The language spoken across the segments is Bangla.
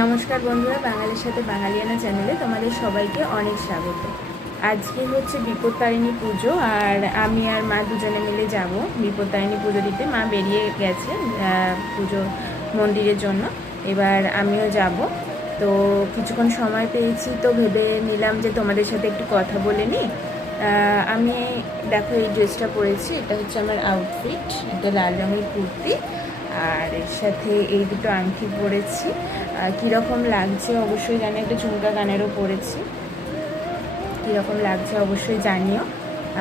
নমস্কার বন্ধুরা, বাঙালির সাথে বাঙালিয়ানা চ্যানেলে তোমাদের সবাইকে অনেক স্বাগত। আজকে হচ্ছে বিপত্তারিণী পুজো, আর আমি আর মা দুজনে মিলে যাব বিপত্তারিণী পুজো দিতে। মা বেরিয়ে গেছে পুজো মন্দিরের জন্য, এবার আমিও যাব। তো কিছুক্ষণ সময় পেয়েছি, তো ভেবে নিলাম যে তোমাদের সাথে একটু কথা বলে নিই। আমি দেখো এই ড্রেসটা পরেছি, এটা হচ্ছে আমার আউটফিট। এটা লাল রঙের কুর্তি, আর এর সাথে এই দুটো আংটি পরেছি। কীরকম লাগছে অবশ্যই জানি, একটা ঝুমকা গানেরও পরেছি। কীরকম লাগছে অবশ্যই জানিও।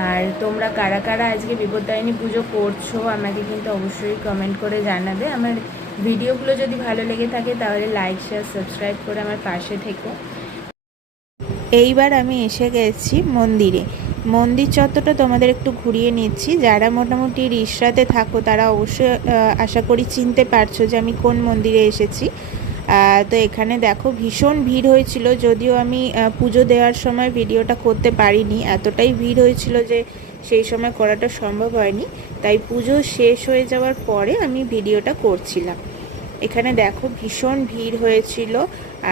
আর তোমরা কারা কারা আজকে বিপত্তারিণী পুজো করছো আমাকে কিন্তু অবশ্যই কমেন্ট করে জানাবে। আমার ভিডিওগুলো যদি ভালো লেগে থাকে তাহলে লাইক, শেয়ার, সাবস্ক্রাইব করে আমার পাশে থেকো। এইবার আমি এসে গেছি মন্দিরে। মন্দির চত্বরটা তোমাদের একটু ঘুরিয়ে নিচ্ছি। যারা মোটামুটি রিসরাতে থাকো তারা অবশ্যই আশা করি চিনতে পারছো যে আমি কোন মন্দিরে এসেছি। তো এখানে দেখো ভীষণ ভিড় হয়েছিল, যদিও আমি পুজো দেওয়ার সময় ভিডিওটা করতে পারিনি, এতটাই ভিড় হয়েছিল যে সেই সময় করাটা সম্ভব হয়নি। তাই পুজো শেষ হয়ে যাওয়ার পরে আমি ভিডিওটা করছিলাম। এখানে দেখো ভীষণ ভিড় হয়েছিল,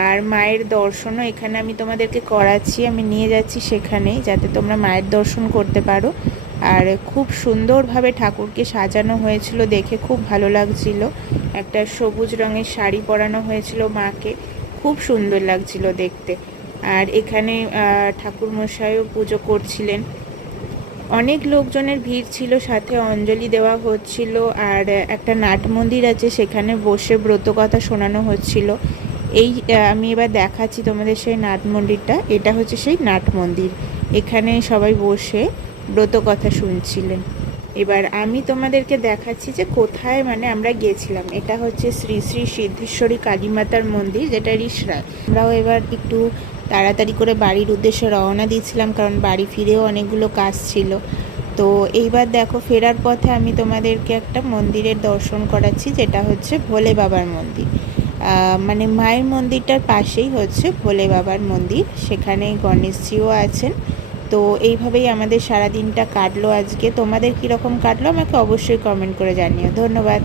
আর মায়ের দর্শনও এখানে আমি তোমাদেরকে করাচ্ছি। আমি নিয়ে যাচ্ছি সেখানেই, যাতে তোমরা মায়ের দর্শন করতে পারো। আর খুব সুন্দরভাবে ঠাকুরকে সাজানো হয়েছিল, দেখে খুব ভালো লাগছিল। একটা সবুজ রঙের শাড়ি পরানো হয়েছিল মাকে, খুব সুন্দর লাগছিল দেখতে। আর এখানে ঠাকুরমশাইও পুজো করছিলেন। অনেক লোকজনের ভিড় ছিল, সাথে অঞ্জলি দেওয়া হচ্ছিল। আর একটা নাট মন্দির আছে, সেখানে বসে ব্রত কথা শোনানো হচ্ছিল। এই আমি এবার দেখাচ্ছি তোমাদের সেই নাট মন্দিরটা। এটা হচ্ছে সেই নাট মন্দির, এখানে সবাই বসে ব্রত কথা শুনছিলেন। এবার আমি তোমাদেরকে দেখাচ্ছি যে কোথায় আমরা গিয়েছিলাম। এটা হচ্ছে শ্রী শ্রী সিদ্ধেশ্বরী কালীমাতার মন্দির, যেটা রিসরায়। আমরাও এবার একটু তাড়াতাড়ি করে বাড়ির উদ্দেশ্যে রওনা দিয়েছিলাম, কারণ বাড়ি ফিরেও অনেকগুলো কাজ ছিল। তো এইবার দেখো ফেরার পথে আমি তোমাদেরকে একটা মন্দিরের দর্শন করাচ্ছি, যেটা হচ্ছে ভোলে বাবার মন্দির। মায়ের মন্দিরটার পাশেই হচ্ছে ভোলে বাবার মন্দির, সেখানে গণেশজিও আছেন। তো এইভাবেই আমাদের সারা দিনটা কাটলো আজকে। তোমাদের কীরকম কাটলো আমাকে অবশ্যই কমেন্ট করে জানিও। ধন্যবাদ।